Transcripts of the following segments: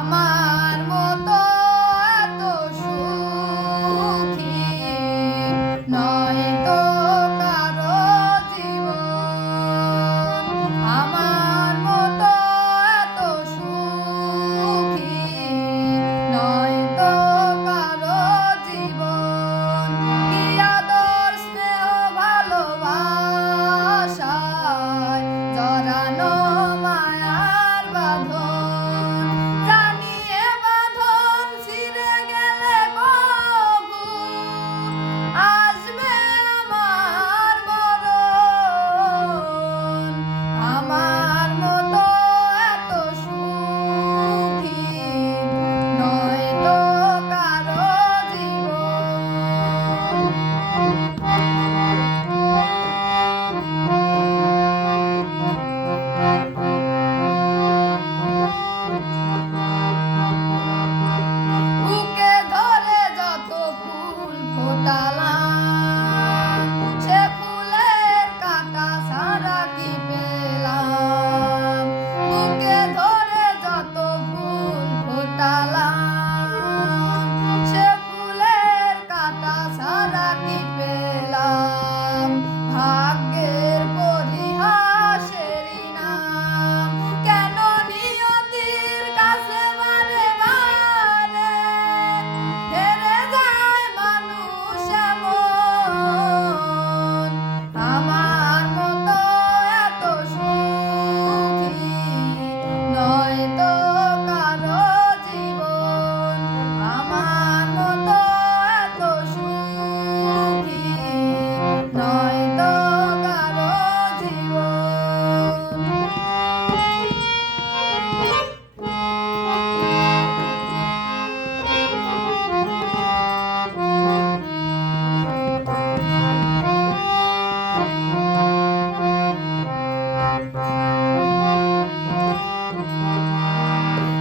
আমার মতো এত সুখী নয় তো কারো জীবন। আমার মতো এত সুখী নয় তো কারো জীবন। কি আদর স্নেহ ভালোবাসায় জড়ানো মায়ার বাঁধন।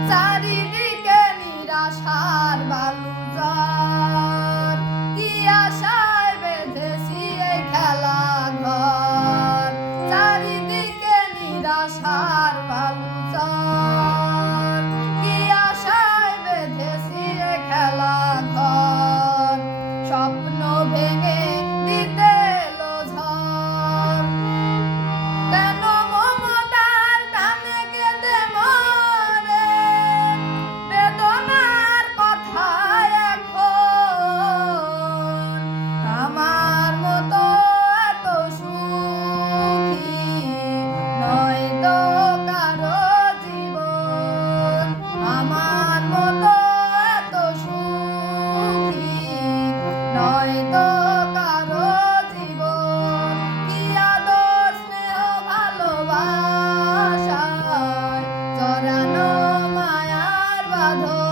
চারিদিকে নিরাশার বালুচর, কি আশায় বেঁধেছি এই খেলা ঘর। চারিদিকে নিরাশার বালুচর, কি আশায় বেঁধেছি এই খেলা ঘর। স্বপ্ন ভেঙে দিতে এলো ঝড়, কেন মমতার টানে কেঁদে মরে বেদনার কথায় এখন। আমার মতো এত সুখী নয় তো কারো জীবন। আমার মতো এত সুখী নয় তো কারো জীবন। কি আদর স্নেহ ভালোবাসায় জড়ানো মায়ার বাঁধন।